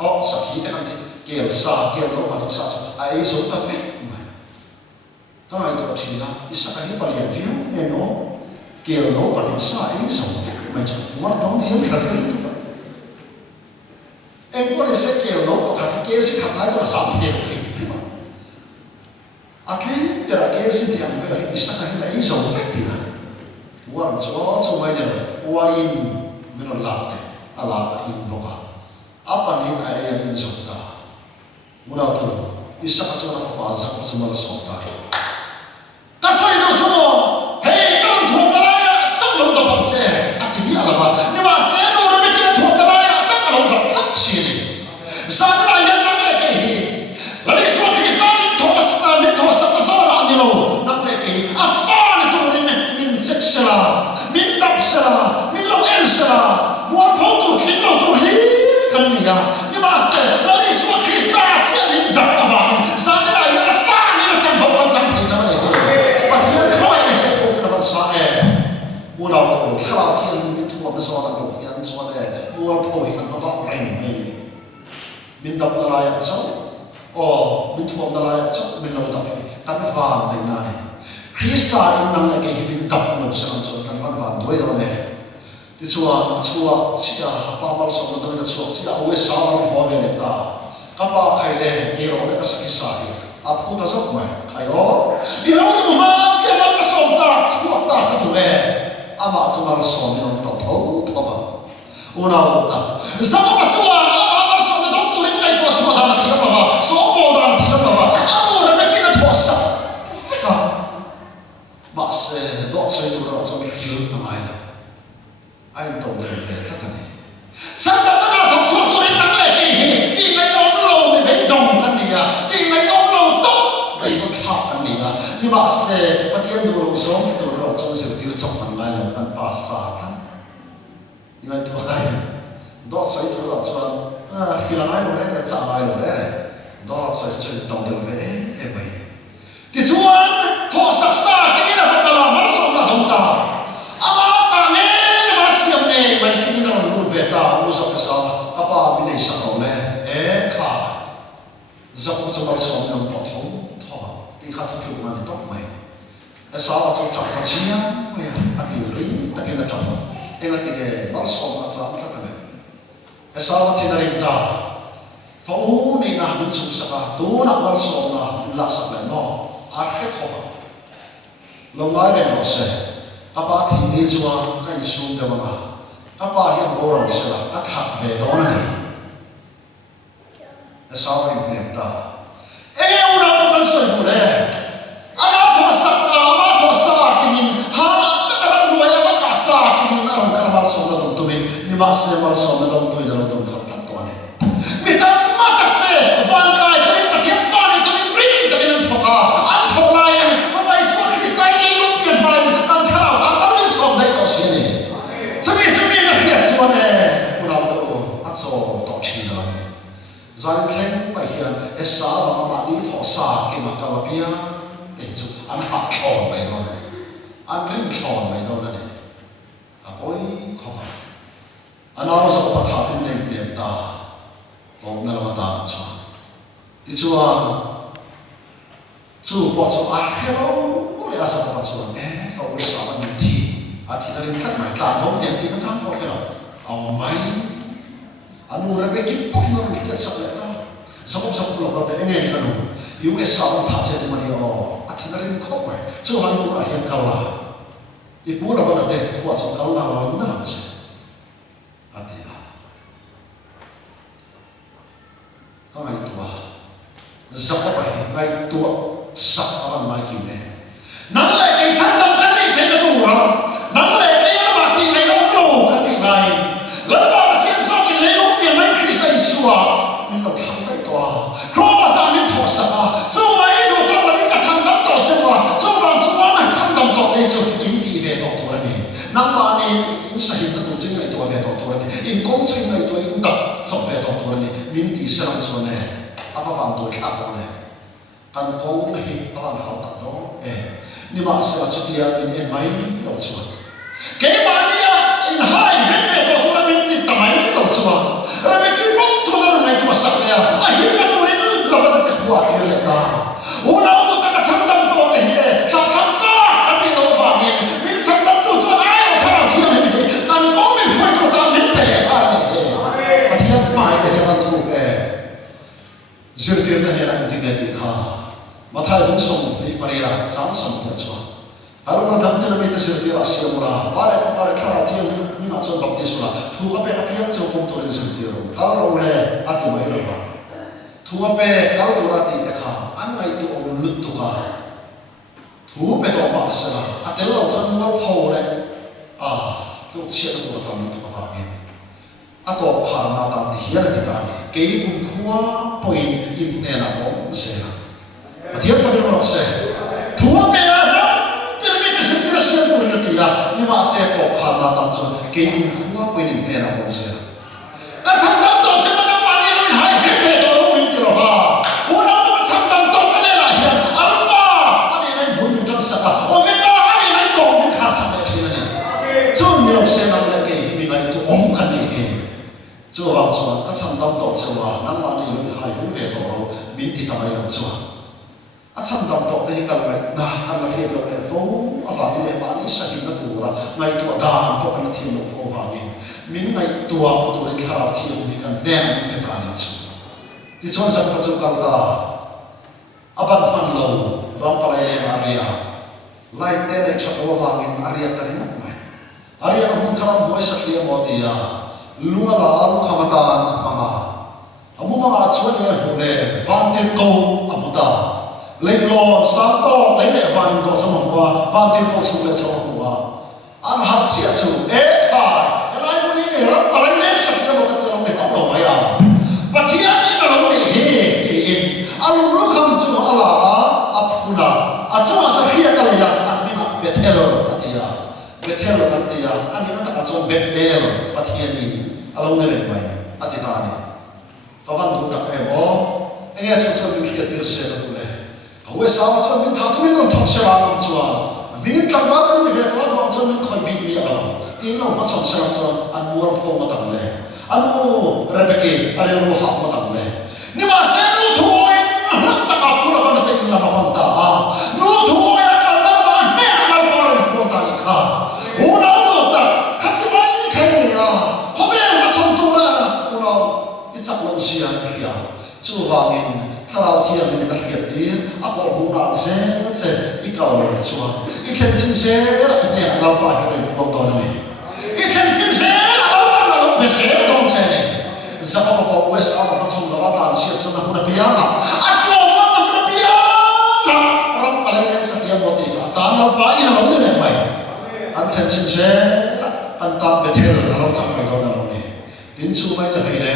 oh sakit kan kiel sa kiel no pani sa ai so ta fe ta ai to thina isa kan hi pani view ne no kiel no pani sa ai so fe mai cha ma dong hian ka ka ni ta em có thể sẽ kiel no to ka ke si khat ai cho sa te ki a ke ya ke si ti am ve isa kan hi ai so fe ti na wa cho mai ja wa in mino la ala in boka apa ni ai in sota muna tu isa ka chona pa za ka chona sota ka sai no chumo he kam thong da ya chak lo da ba che ati ni ala ba ni ba se no ro ni thong da ya ta ka lo da tat chi ni sa na ya na le ke hi la ni so ki sta ni to sa ka so ra ni lo na le ke a fa ni to ni min seksha min tapsha min lo elsha mua phong tu khiến lo tu hi kan ni ya ni ma se la ni so krista sia ni da ba sa ni la ya fa ni la chan ba chan thai cha ne pa thian khoi ni to na ba sa e mua lo tu kha thian ni tu ma so na tu yan so ne mua phoi kan ba ba reng me min da la ya cha o min tu da la ya cha min lo da kan fa ni na ni krista in nang la ke hi min da no sa so kan van van doi do neที่ชัวเสียป้ามาสอนตัวนี้ชัวเสียเอาไว้สาวเราพอเลยเนี่ยตากับป้าใครเลยเดี๋ยวเราได้ก็สักสายอาพูดจะสักไหมใครอ๋อเดี๋ยวเรามาเสียมาสอนตาชัวตาตัวเนี่ยอามาจะมาสอนเราต่อท้อมาอุณาอุตาสมมติชัวอามาสอนตัวตัวนี้ไอ้ตัวชัวทำที่ละมาสอนโบราณที่ละมาอาโมเราไม่กินทอสักฟิกามาเสียดอกเสียตัวเราจะไม่กินอะไรนะai tổng được về chắc là này sao ta nó thuộc số tôi đến nắng lại kỳ này nó lâu thì mấy đồng thân này à kỳ này nó lâu tốt mấy con thọ thân này à nhưng mà sẽ bắt thiên đồ số cái đồ đó cho sự tiêu trọng bằng lại là ăn ba sa thân nhưng mà tôi hay đó sẽ tôi là cho khi là ai rồi đấy trả lại rồi đấy đó sẽ chơi tổng được về em vậy thì chuan thọ sắc sa cái này là ta làm mất sống là đồng ta mai kini na lu veta lu so sa apa bine sa ko le e kha zok so ba so nam to thong tho ti kha thu ma ni tok mai e sa ba so tak ta chia me a ti ri ta ke na tok e la ti ke ba so ma sa ta ka me e sa ba ti na ri ta fa u ni na min su sa ka tu na ba so na la sa le no a ke tho lo ngai le no se apa ti ni chua kai su de ma các bà hiện vô rồi sẽ là các thật về đó này là sao anh niệm ta em nào có phân sợi của đây anh nào thọ sắc mà thọ sa cái nhìn ha tất cả những người mà cả sa cái nhìn ông cả bao số là đồng tụi mình nhưng mà sẽ bao số là đồng tụi là đồng thật thật toàn này vì ta mà thật đấy van cái tụi mình mà thiết van thì tụi mình bring tụi mình thọ cả anh thọ lại không phải số Christ này lúc tiền phải anh thảo anh bắt mình sống đây có gì này cho nên chúng ta đâu ắt so tổ chức là giải khen bài hiện esa mà đi thọ sa cái mà cái bia cái chú anh học tròn vậy thôi anh rinh tròn vậy thôi này à bối không anh nào sẽ bắt thảo cái này niệm ta một ngày mà ta cho đi chú bỏ cho ai hello có lẽ sẽ bỏ cho cậu bây giờ anh thì thì là các mày làm không nhận thì nó sáng có cái nào mày anh mua ra cái kíp bóc nó bị sập lại đó sập lo có thể nghe cái nào yếu cái sao nó thắt sẽ mà đi thì nó lên khóc mày chứ hắn cũng là hiện cầu là thì bố là có thể khóa số cầu nào là nó làm gì thì có ngày tua sập vậy ngày tua sập ở ngoài kia này nắng lại cái sáng đông cái này thấy nó đủ rồi nắng lại cái mà thì ngày nó đủ cái này này lớn bao thiên sau thì lấy lúc tiền mấy cái xây xua mình làm thằng cái tòa khó mà sao mình thọ sập chú mấy đồ tao là cái tháp đó này căn công cái avan hậu tập đó nhưng mà sẽ là chút tiền in mấy đầu chuột cái mà đi in hai hết về tôi là mình tít mấy đầu chuột rồi mình cứ bóc chuột rồi mình cứ sắp lên hiện tại tôi là bắt đầu thực hóa cái này ta hôm nào tôi đã sẵn tâm tôi cái gì sẵn sẵn ta cái gì đó vào mình sẵn tâm tôi cho ai ở sao thì mình căn công mình phải tôi ta mình để à này mà thì phải để mà thu về dư tiền này là những cái gì khác mà thay đúng sống đi Maria sáng sống như vậy kalau nak dapat tu kita serti rahsia mula pada kalau dia ni nak soal baptis mula tu apa yang dia cukup tu dia serti kalau oleh hati mai lepas tu apa kalau tu hati dekha anda itu orang lut tu kah tu betul masalah hati lalu semua pau le tu siapa tu tamu tu kah ni atau karena tadi dia tidak ada kei pun kuah poin ini nak orang saya dia pada orang saya tu apa nhưng mà sẽ có khả năng làm cho cái những khu quy định này là không sẽ các sản phẩm tổ chức nó bán đi lên hai phía về đó lúc mình tiêu ha hôm nào tôi sản phẩm tổ cái này là hiện alpha anh ấy này muốn mình trong sạch omega anh ấy này còn mình khá sạch đấy thế này cho nhiều sẽ làm lại cái mình lại tụ ống khăn này cho vào cho các sản phẩm tổ chức là năm bán đi lên hai phía về đó mình thì tao lại làm cho sản phẩm tổ cái cái này na anh là hiện được để phố và những cái bán sản phẩm nó là ngày tuổi đàn có anh thiên một phố và mình ngày tuổi khá là thiên mình cần đem cái đàn này chứ thì cho sản phẩm chúng ta aban phan lâu ram palai Maria lại tên này chọn đồ vàng mình Maria tới nó mày Maria không khám mỗi sắc liêm một thì lúc là lúc khám ta mà amu mà chuột này hồ lệ van tiền câu amu ta lấy lo sáng to lấy lệ van to xong qua van tiền câu xuống lệ xong qua anh hạt chia xuống thải cái này muốn đi rắm ở đây lấy sắc liêm một cái lòng để tao lòng mày và thiên nhiên là lòng để anh lúc không xuống Acho asahia kali ya amina Bethel atia Bethel kantia ani nata acho Bethel pathiani along ne mai atitani pavan tu tak ebo enga social media tir se tu le awe sa acho min thatu min non thak se la chwa min kan ba kan ne to ba acho min khoi bi bi ala tin lo ma chon sa acho an muar pho ma tam le anu rebeke ale ro ha ma tam le ni ma se nu thoi ta ka pura ban te in la ma ban ta nu thoi ya kan na ma me na ma ro ta ni kha ona no ta khati mai khai ni ya ho be ma chon tu ra ona ichak lo sia ya chu wa min tharau thia ni ta kiat ti a ko bu na se ikau le chua I khen sin se ne la pa ha le ko to ni I khen sin se la pa na lo be se dong se Zakapa pa west apa pasung lawatan siya sa nakuna piyanga at loma nakuna piyanga orang paling yang setia motif tanah pa ina lo ne mai an khen sin se an ta Bethel lo chak mai do na lo ni din chu mai na hai ne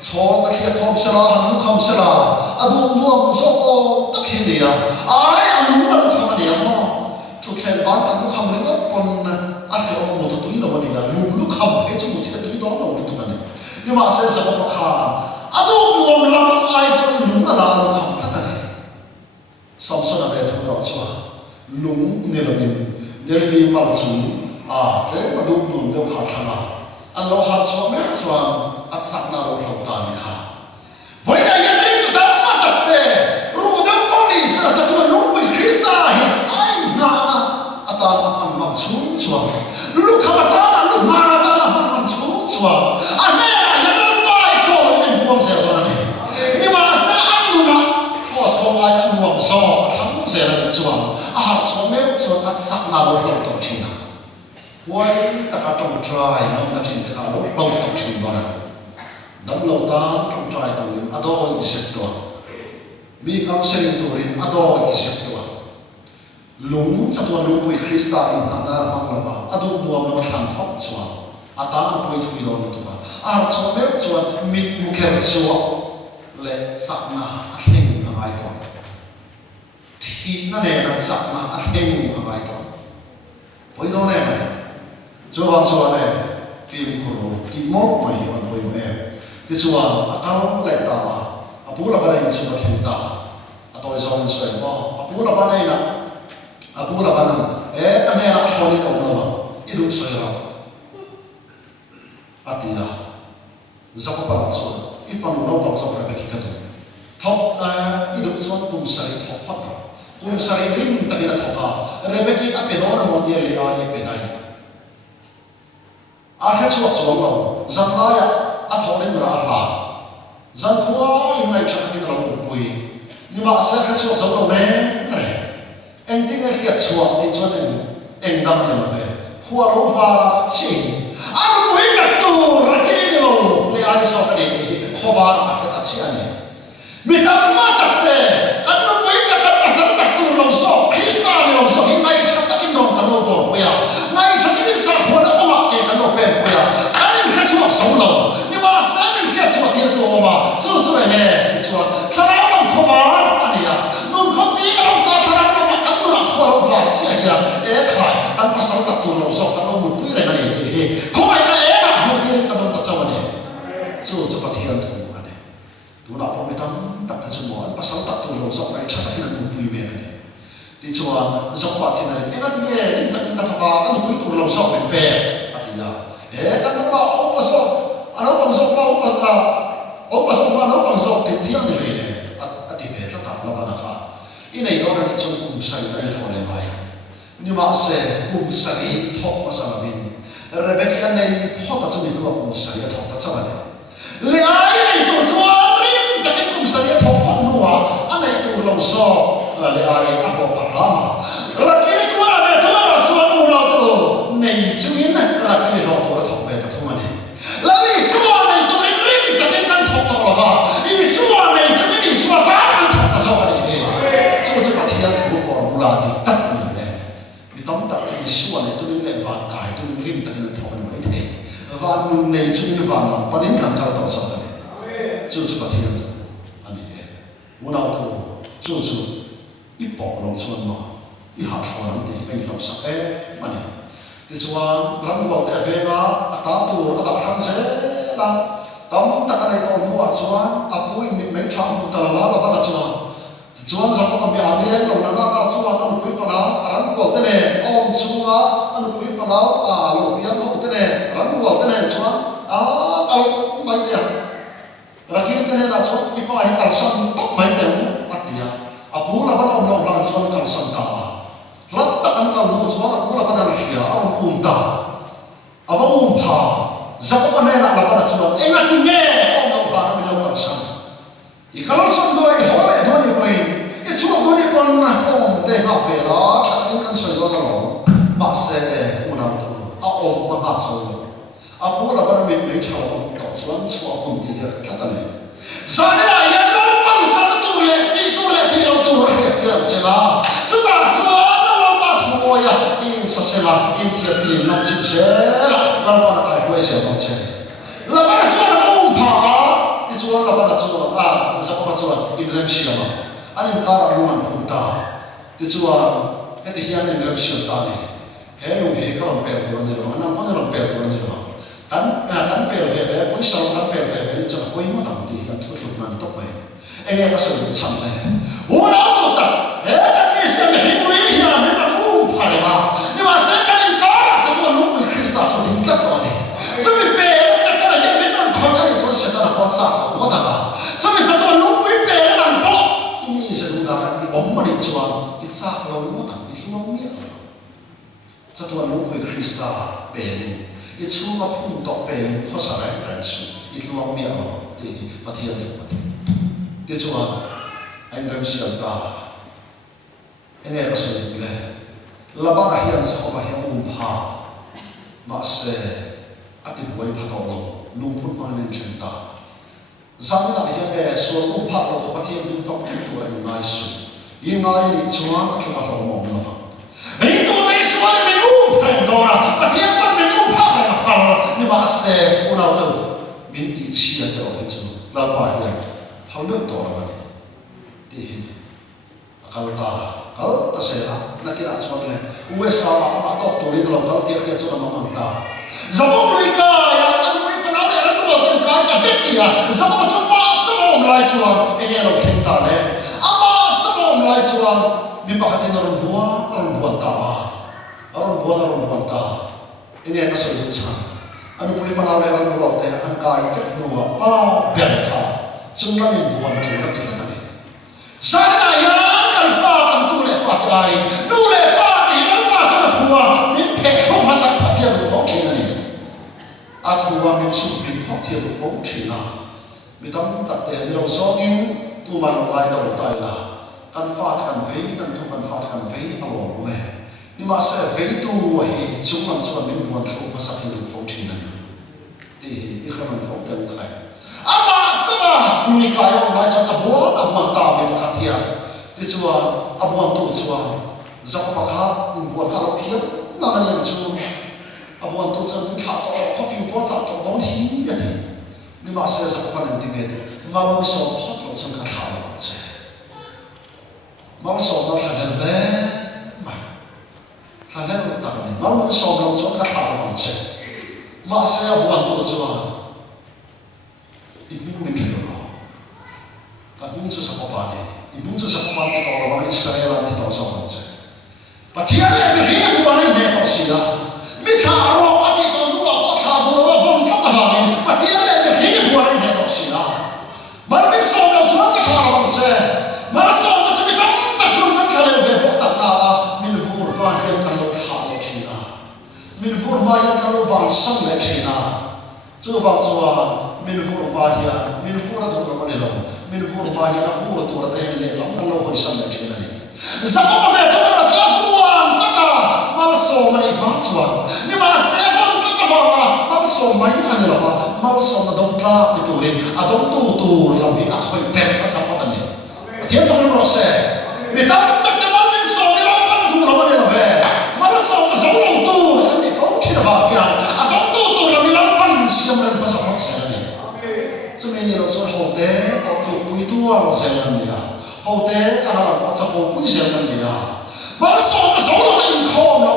chon na khia khom sala han nu khom sala adu nuam so o tak hi ni ya ai an nu an kham ni mo tu khen ba ta nu kham ni ngot pon a khia mo to tu lo ni ya lu kham e chu ti tu do lo ni tu ni nhưng mà sẽ có một khả ado buồn lắm ai cho đúng là nó không thật này xong sau này thôi đó chứ đúng nên là mình nên đi mà chúng thế mà đúng đúng đâu khả thằng nào anh lo hạt cho mấy cho anh sắc nào đâu ta này khả với này anh đi tụi ta mà tập thế rồi đó bao nhiêu sự là tụi nó quỳ Krista anh ngã ta làm làm xuống cho lúc không ta lúc mà ta làm xuống cho anh nhưng mà sao luôn á, có số ai ăn uống so thắng sẽ là chuột, số mấy số ăn sắc nào đâu đâu tổng chi nào, quay tất cả trong trai nó đã chỉ tất cả đâu tổng chi đó này, đâm lâu ta trong trai tụi mình ở đâu ít tuổi, vì các sinh tụi mình ở đâu ít tuổi, lúng sát tuần lúng với Krista in hana mang là ở đâu mua nó thằng học chuột, ở ta bôi thui đó nữa tụi bạn, số mấy chuột mít mua kẹo chuột le sakna atheng angai to thi na ne na sakna atheng angai to poi do ne mai cho вам so ne phim khổ ti mok mai on poi me ti chuan akal le ta apu la bana in chuma thenta atoi zon soi ba apu la bana ina apu la bana ane na thoni ka una ba idu soi ra atia zako pala so ifan no ba so pra ki ka tu thok idu zon kum sari thok phat ra kum sari rim takina thoka rebeki ape no mo dia le a ye pe dai a kha chuak chuak lo zanaya a thorin ra ha zan khua in mai chak ki lo pui ni ma sa kha chuak zo lo ne re en ting a ki chuak ni chon en dam ni ma be khua lo va chi a lo pui na tu ra ki ni lo le ai so ka ni kho ba a ka chi ani mi ta ma ta te kan lo pui ka ka pasang ta tu lo so krista ni lo so in mai chak ta ki no ka lo ko pui ya mai chak ki sa kho na ma ke ka lo pe pui ya ani kha chuak so lo ni ma sa ni ki chuak ti tu ma zu zu ne ki chuak ta ra lo kho ba ani ya nun kho fi ka lo sa ta ra ma ka tu ra kho lo va chi ya e khai an pasang ta tu lo so ka lo mu pui re ma ni ti kho mai ka e na mu ti ka lo ta chaw ne zu zu pa thian tu ani tu na pa mi tam ta ka chu mo an pasang ta tu lo so mai cha ta ki na mu pui me ne ti chuan zo pa thi na e na ti ne rin ta ka tha ka ni pui tu lo so me pe ati ya e ka no pa o pa so ano pang so pa o pa ka o pa so ma no pang so ti thian ni le ne ati ve ta ta la ba na kha i nei do na ni chu kum sai na ni phone mai ni ma se kum sai thok pa sa bin rebeki an nei pho ta chu ni do kum sai thok ta cha ba ne le ai nei to chuan rim ta ki kum sai thok pa no wa an nei tu lo so la le ai a bo pa ra ma ra ki ni ku la ne to ra chuan no lo to nei chu in ra ki ni lo to ra thok be ta thu ma ne la li suwa nei to rim ta ki kan thok to lo ha I suwa nei chu ni suwa ta kan thok ta so ba ne chu chu pa thian tu formula ti tat ni ne mi tom ta I suwa nei tu ni le van kai tu ni rim ta ki thok ni mai the van nun nei chu ni van lam pa nin kan ka to so ba ne chu chu pa thian tu ani e mo na tu chu chu I bo lo chuan ma I ha thon lam te kai lo sa e ma ne ti chuan ram lo te ve nga ta tu ta phang se la tam ta ka nei to mo a chuan a pui mi mai thang mu ta la la ba chuan ti chuan sa ko mi a ni le lo na na chuan ta pui fa na ran ko te ne om chunga an pui fa na a lo pi a ko te ne ran ko te ne chuan a mai te ra ki te ne na chuan I pa hi kal san mai te a ti ya a pu la ba lo lo ran chuan kal san ta rat ta kan kal no chuan a pu la ba na ria a ta a va pa Zako pa na ba na chuan e na ti nge om lo ba na mi lo kal san I kal san do I hole do ni point I chuan do ni pon na om te ha ve la ta ni kan sai lo na lo ma se e una to a om ma ba so lo a pu la ba na mi me chao om to chuan chuan om ti ya ta ta ne sa ne la ya lo pang ta tu le ti lo tu ra ti ra se la chu ta chuan na lo ba thu mo ya I sa se la in ti film nam chi se la la ba na kai hoi se ba che la ba na chuan om pa ti chuan la ba na chuan a sa pa chuan in rem sia ma ani ka ra lu man khum ta ti chuan e ti hian in rem sia ta ni he lu he ka ron pe tu ni ro na ko ron pe tu ni ro tan pe ve ve poi sa tan pe ve ve ni chuan poi mo tam ti kan thu thu man to pe e nge ka sa ni cham le wo na to ta he ka ni se me hi poi ya me na lu pa le ma ni ma sa ka ni ka sa ko lu poi krista so din ka to ni so mi pe sa ka ya me na ko na ni so sa ka na ko sa ko ta ba so mi sa ko lu poi pe na to I mi se lu da ni om ma ni chuan I sa lo mo ta ni lo mi a sa to lu poi krista pe ni I chu ma phun to pe kho sa rai ran chu I lo mi a ti pa thian tu ti chuan ai rem sia ta enge ka se ni le la ba na hian sa ko ba hian pa ma se ati boi pa to lo lu phun ma len chen ta zang na hian e so lu pa lo ko pa thian du fa tu ai ngai su I ngai ni chuan a ka lo mo na ba ei to dei suan me nu pa do na pa thian pa me nu pa na ni ma se una to min ti chi a to chu la pa hian how lo to la ba ti kal ta se la na ki ra chuan le USA ma to to ri lo kal ti a chu ma ma ta zabong lui ka ya an lui fa na le ran lo ten ka ta 50 ya zabong chu pa chu mo lai chuan enge lo khen ta le ama samom lai chuan mi pakhatin aron buan ta aron buan ta enge ka soi chu anu pui pana le aron lo te an kai ket nuwa a ber kha chunglamin buan ki ka ti thani sana ya kan fa kan tu le fa tai nu le pa ti lo pa sa thua min pe khom ma sa pa ti lo ko ki ni a thua min su min pa ti lo ko thi na mi tam tak te ni lo so in tu ma lo lai ta lo tai la kan fa kan ve kan tu kan fa kan ve a lo me ni ma sa ve tu wa hi chunglam chuan min buan thlo ma sa ti lo ko thi na ti i kha man fo te u khai ama sama lui kai on lai chuan abuan ta mi pakhat hian ti chuan abuan tu chuan zak pakha buan kha lo thiam na ma niam chu abuan tu chuan kha to coffee bo cha to don hi ya ni ni ma se zak pa nen ti me ma mo so hot lo chuan kha tha lo che ma so na tha le ma tha le lo ta ni ma mo so lo chuan kha tha lo che ma se abuan tu chuan ibung min khelo ta bung chu sa pa ni ibung chu sa pa ti to lo Israel ti to so khon che pathian le mi ri bu ani ne to sila mi kha ro ati to nu a tha bu ro vom ta ta ni pathian le mi ri bu ani ne to sila mar mi so lo chu ta kha ro che mar so lo chu mi tam ta chu na kha le ve bo ta na min vu ba hian kan lo tha le thina min vu ma ya kan lo bang sang le thina chu ba chu a min vu ba hian min vu ra thu lo ni lo min vu ba hian a vu tu ra te le lam kan lo hoi sang le thina ni zakapa me to ra sa fuan kata mal so mai ma chuan ni ma se von kata ba mal so mai an la ba mal so na dom ta ni tu rin a dom tu la bi a khoi pe pa sa pa ni thiam fa ro se ni tam tak te mal min so ni la pan du lo ni la ve mal so na so lo tu ni ko chi da ba ya a dom tu la ni la pan siam ren pa sa pa se ni chu me ni lo so ho te o tu pui tu a lo se ni ya hậu tế ta là một bộ quý giá cần gì à mà số nó in kho nó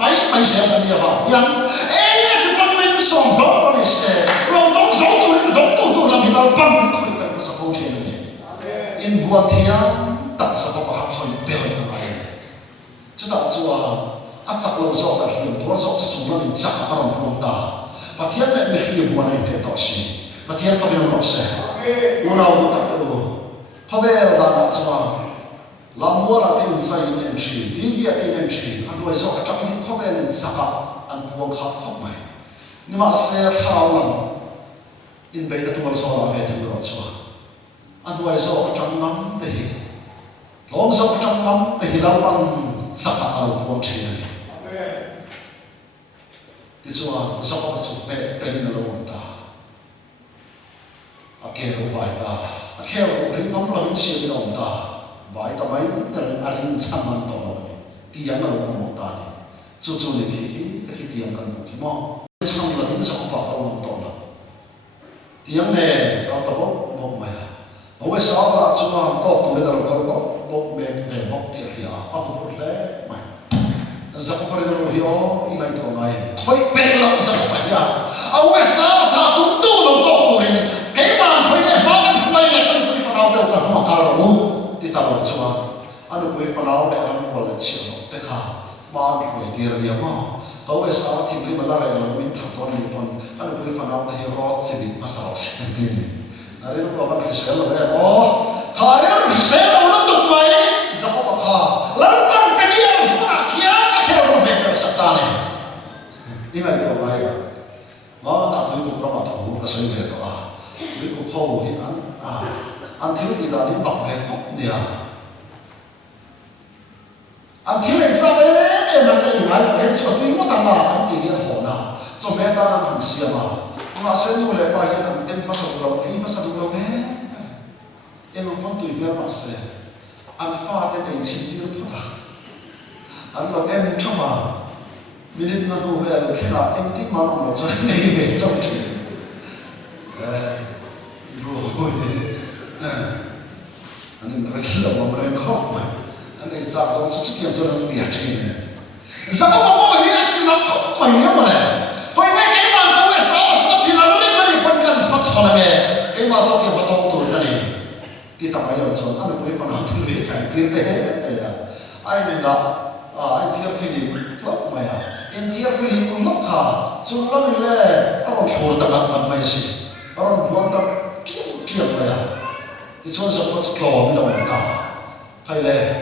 phải mấy giá cần gì vào yang em thì con mình số đó có thể sẽ lòng đóng số tôi làm gì đâu bằng khởi bật một số chuyện này in buat thiam tak sao có khởi bật như vậy chúng ta xua ắt sắc lâu số là hiểu多số是从那里讲到我们的把天呢没有buat này để tạo sự把天发现了谁我nào cũng tak tahu Havel da na chwa lamwa la te insai in chi divya te in chi an wai zo ka chak ni khovel in saka an puang khat khop mai ni ma se thau lam in be da tumal so la ve te ro chwa an wai zo ka chak nam te hi lom zo ka chak nam te hi lam pan saka al puang chi ni ti chwa zo ka chu pe ni lo ta ake ro bai ta kêu ring ông làm chuyện đó ta vài cái máy là anh chăm ăn đó tiền là một ta chú này cái tiền cần một cái mò chăm là những sản phẩm đó một đó tiền này đó là một mày ở ngoài xã là chú làm tốt tụi nó là có một mẹ về một tiền gì à áp dụng đấy mày sản phẩm này nó hiểu ý này thôi này thôi bên là sản phẩm này ở ngoài xã ta tụi nó tốt tụi cái mà thôi nàyเอาเดี๋ยวกันมาการรู้ที่ตลอดช่วงอันนี้คุยฟังเอาแต่อันนี้วันละเชียวแต่ข้ามาไม่คุยเดียวเดียวมั้งเขาไปสาวที่ไม่มาอะไรเราไม่ทำตอนนี้ปนอันนี้คุยฟังเอาแต่เฮโร่สิบิมาสาวสิบินี่นั่นเรื่องเราบ้านที่เชลล์เลยอ๋อข้าเรื่องเชลล์เราต้องไหมจะเอามาข้าแล้วมันเป็นยังไงพวกนักเขียนแค่เราเป็นแบบสัตว์เนี่ยนี่ไงตัวไหนมาหน้าตัวกูก็มาถูกกระสุนเลยตัวนี่กูเข้าเห็นอันที่ดีดานี่ปักเลยครับเนี่ยอันที่เล็กสักมันเลยยังไงส่วนที่ว่าตั้งมาอันที่เรื่องหัวน่ะส่วนแม่ตาเราหันเสียมาเส้นอยู่เลยไปยังเต็มภาษาเราภาษาเรายังมันต้องตุยเพื่อมาเสียอันฟ้าจะเป็นชิ้นที่เราพูดอันเราเข้ามามินิมาดูเวลาแค่ละที่มาเราจะไม่เห็นจังทีอันนี้เราคิดว่ามันเป็นข้อมูลอันนี้จากสองสิ่งที่เราเรียนที่นี่จากว่าเราเรียนที่เราข้อมูลเนี่ยมันเลยเพราะไม่ได้มันเขาเรียนสาวที่เราเรียนมันเป็นการพัฒนาเอง cái mà sau khi bắt đầu tuổi này thì tao mới được chọn ăn được cái phần nào thì về cái tiền đấy ai nên đó anh thiệt Philip lóc mày anh thiệt Philip lóc khá chúng nó nên là ông phù ta làm mày gì ông buông ta kiếm mày thì chúng sẽ có chút lo với đồng ta hay là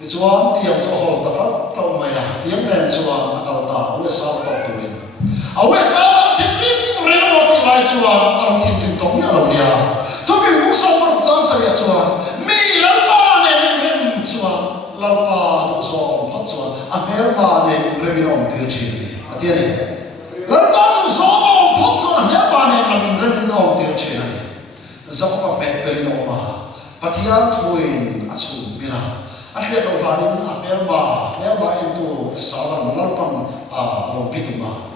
thì chúng tiệm cho họ ta thắp tao mày tiệm đèn chúng ta ta ở sau tao tụi ở sau thì mình một cái bài chúng ông thì mình công nhận rồi nha tôi vì muốn sống một trang sử dụng chúng mi lần ba này mình chúng lần ba nó số phát chúng mer ba này mình ông tiêu chí à thế này lần ba nó số phát chúng mer ba này mình ông tiêu chí này dẫu có vẻ cái nó mà Patihan tuin asu mina. Akhir orang ini merba itu salam lalpan along pituma.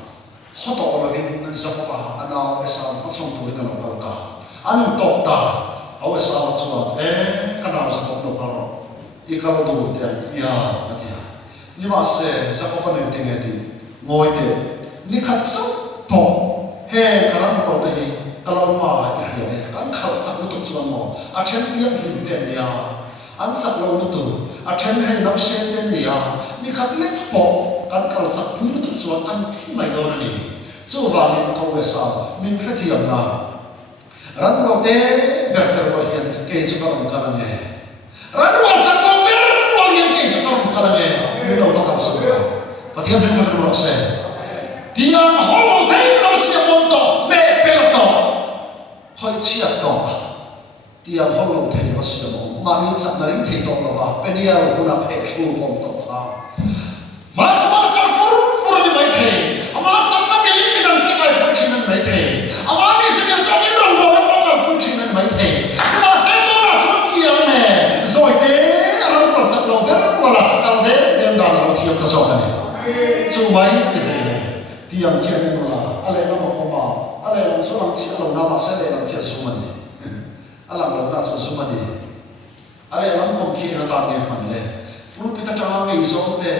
Hoto lagi zapa ana wesa pasong tuin dalam kalta. Anu tokta awesa macam kenal zapa lokal. Ikalo tu dia ya dia. Ni masih zapa panen tinggi ngoi dia. Ni katsu to he karam ko deh. Kalau mah ya kan kalau sak itu cuma mau achen piang himten dia ansak lo itu achen hai nak senten dia ni kat lek po kan kalau sak itu cuma anti mai lo ni coba ni kau wesa min ketiam na ran lo te berter berian ke cuma bukan ni ran lo sak lo berian ke cuma bukan ni min lo tak semua patihan min kan lo se dia holo te lo siamonto me pelto hơi chia đỏ tiêm hông lồng thầy nó sửa mỏng mà đi sẵn là thầy đỏ là vào bên kia là cũng là phải thu vòng đỏ vào mà sao cái phuru đi mấy thầy mà sao nó bị lính đằng kia cái phuru chín mấy thầy mà đi xem những cái đầu đầu nó cái phuru chín mấy thầy mà xem nó là phuru tiêm này rồi thế nó còn sẵn lâu biết nó là tao thế đem đàn nó thiệp ta rồi này chú mấy cái này tiêm kia nên là anh ấy nó một màอะไรเราส่วนสิ่งเราหน้ามาเสด็จเราเขียนสุมันนี่อะไรเราหน้าสุมันนี่อะไรเราคงคิดเราตามเนี่ยมันเลยมันพิจารณาไม่สมเด็จ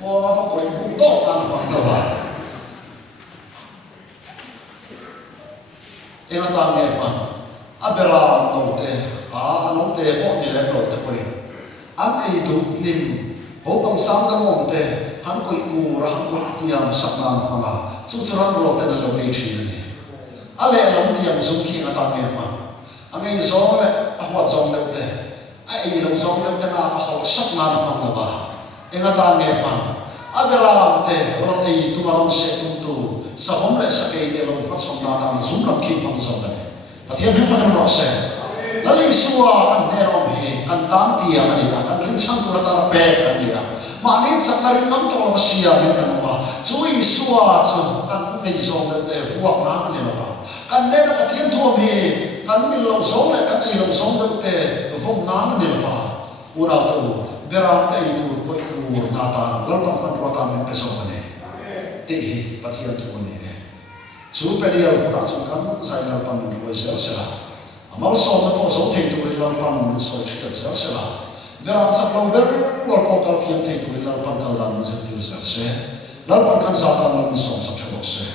มัวมาฟังคนพูดโต้กันฟังตัวว่าเอ็งตามเนี่ยมันอับเบราโนเตโนเตพวกนี้แหละโนเตไปอันไอ้ดูนิ่มโหบางสังกังโนเตหันกุยกูระหันกุยเตียมสักนานฟังอ่ะสุดสุดรันโรเตนเราไม่ทีนี่อะไรเราที่ยังสุ่มขี้กันตามเนี่ยมันอันนี้ซองเลยหัวซองเล็กแต่ไอ้เราซองเล็กแต่น่าเขาสักนานฟังละบ้าเอ็งตามเนี่ยมันอันเวลาเตะเราไอ้ตัวเราเสียตุ้มสะพมเลยสักไอ้เดี๋ยวเราพัดส่งนานสุ่มเราขี้ฟังซองเลยปฏิบัติฟังเราเสียแล้วลิสัวกันเนี่ยเราเห็นกันตามที่อะไรกันลิ้นช่างตัวตาเป๊ะกันเนี่ยมาเนี่ยสักนาทีน้ำตัวเราเสียเหมือนกันว่าช่วยสัวช่วยกันไม่ซองเลยแต่ฟัวน้ำเนี่ยเรากันเล่นกับเทียนทั่วมีกันมีลงสองเลยกันไอ้ลงสองตั้งแต่ฟงน้ำนี่แหละว่าอุราตัวเบรานไอ้ตัวก็อยู่นาตาแล้วเราพันตัวตามเป็นสองคนเนี่ยตีปะเทียนทั่วนี่สู้ไปเดียวเราสำคัญใส่เราพันด้วยเสียสละมาสอนเราสอนเทตัวเราพันสอนชิดเสียสละเบรานสักเราเบรเราพอการเทียนเทตัวเราพันกันเราเสียเสียเราพันกันซาตานเราสอนสักชั่วโมงเสีย